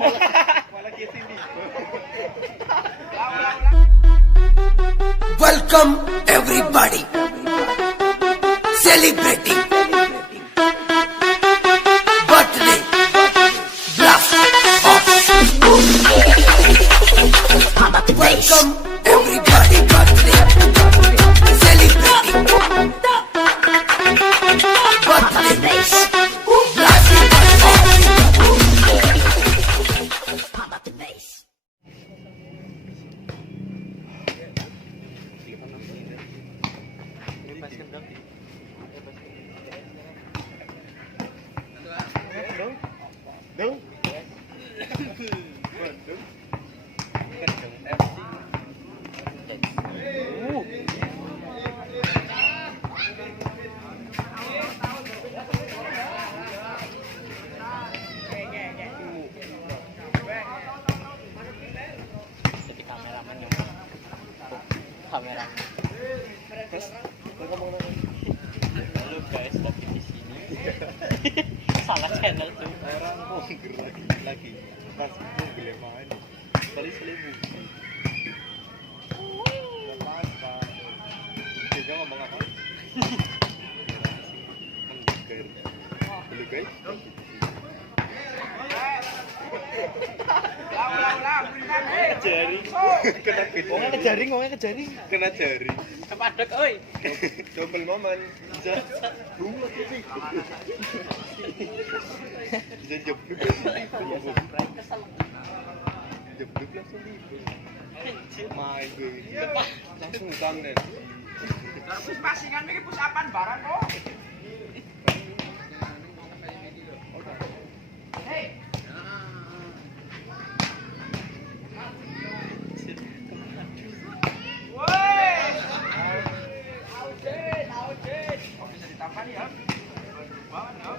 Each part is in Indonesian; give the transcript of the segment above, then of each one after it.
Malah kesini. Welcome everybody celebrating birthday blast off. Welcome everybody birthday celebrating birthday blast off. Kamera. Halo guys, tapi di sini salah channel tuh. Orang mau gerak lagi. Pas itu boleh main. Kali 1000. Apa-apa. Kita ngomong apa? Menggegar. Halo guys. Jaring. Kena gitu. Ngomongnya ke jaring, Kena jaring. Kepadek oi. Double momen. Bisa bunga sih. Bisa jeblok langsung. Jeblok langsung main gue. Langsung utang deh. Terus pasingan mikir pusapan barang kok. Hei. Woi. Audit. Kok bisa ditambah nih, ya? Banget, ya.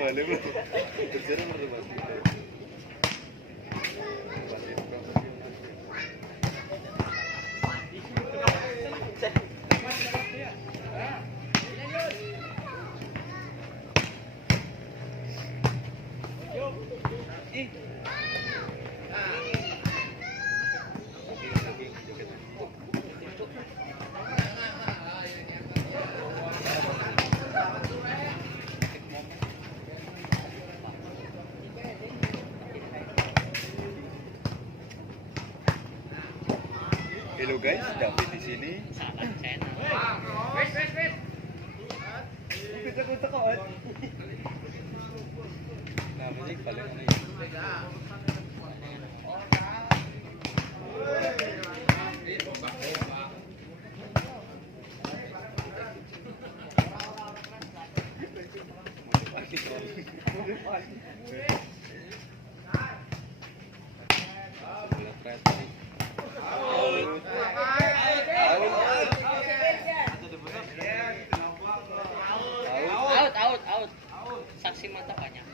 Boleh belum? Terjadi menurut Halo guys, David di sini. Salah channel. Wes. Kita kok. Nah, musik paling ini. Out. Saksi mata banyak.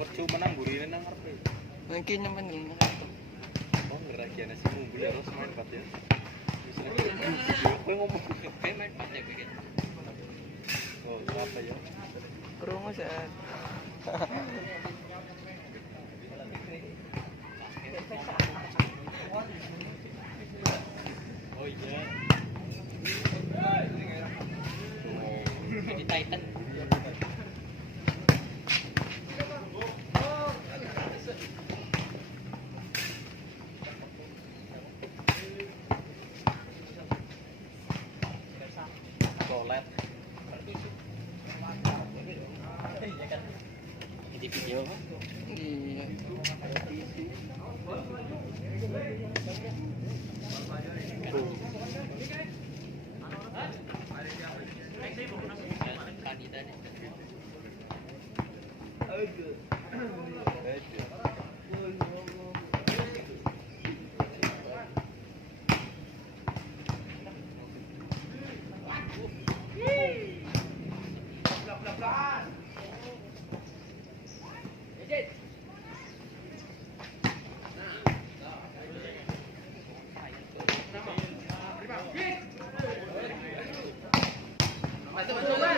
Percuma nang burine nang ngarepe. Mungkin nyaman ini. Oh, ngeragian nasi mumbul ya, harus main 4 ya. Gue ngomong Kayak main pantai gue gitu. oh apa ya Krungu san. Oh iya. Jadi Titan. Solet Jadi video apa? Iya. Kandidat. Balik man. betul lah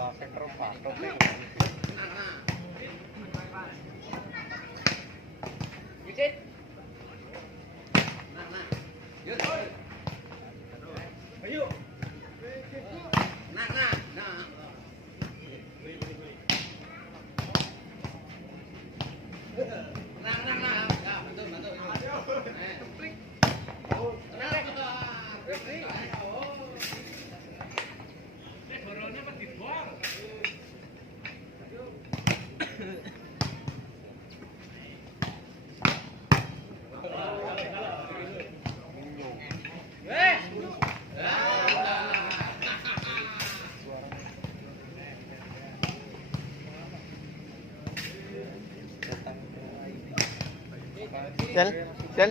pakai kerupuk Sel, sel.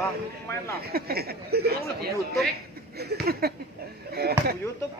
Lah, main lah. YouTube. YouTube.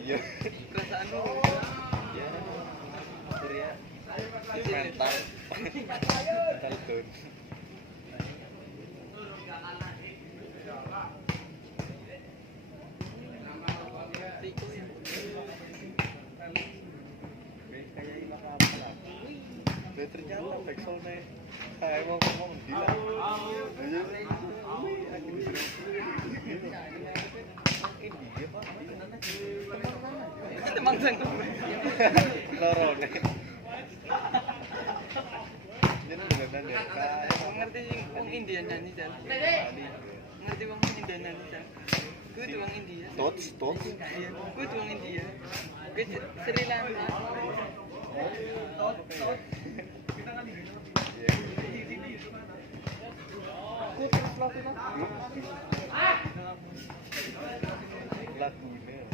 Iya. Perasaanmu Iya. Surya. Mental. Mental down. Kayak hilang apa lah. Ternyata backsoundnya kayak mau ngomong gila. Temang sang. Lorone. Ini beneran ya. Ngerti sing wong India nyanyi Jan. Ngerti wong India nyanyi Jan. Kuwi tuh wong India. Tots. Iya, kuwi tuh wong India. Kuwi Sri Lanka. Lagunya.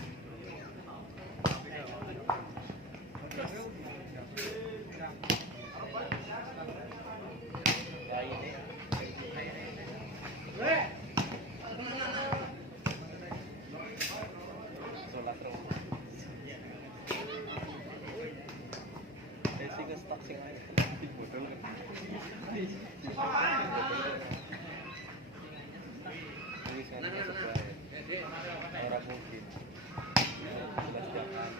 Sholat roh. Sing ngestak sing di botol kan. Ini sana sebenarnya orang mungkin. Jelas jangan.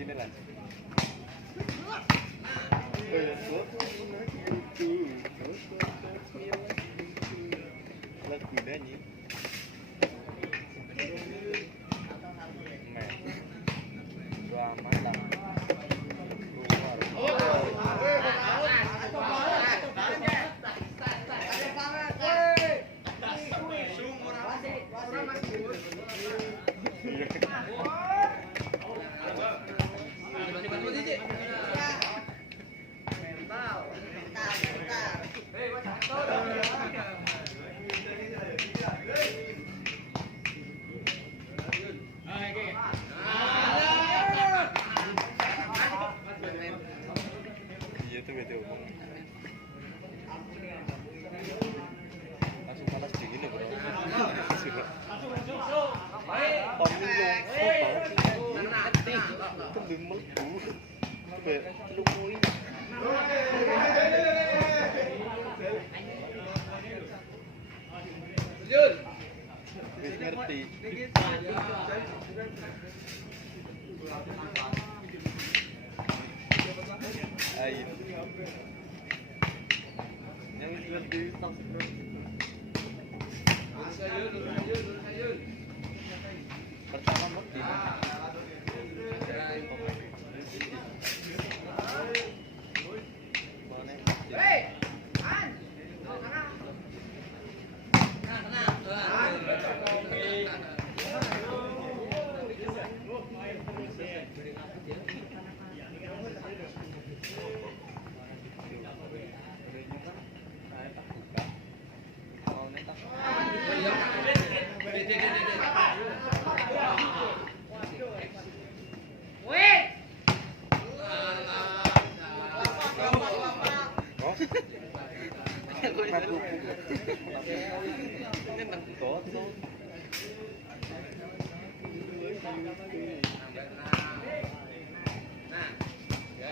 Ini langsung. Lagu nyanyi. Drama lah. Iya tuh bete omong. Langsung panas dingin ya bro. Pamilong. Itu melebu. Coba telukui. Wis ngerti. Ayo. Yang lebih pertama mesti.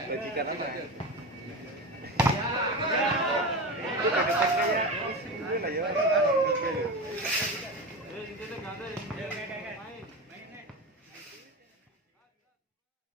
Bajikan apa?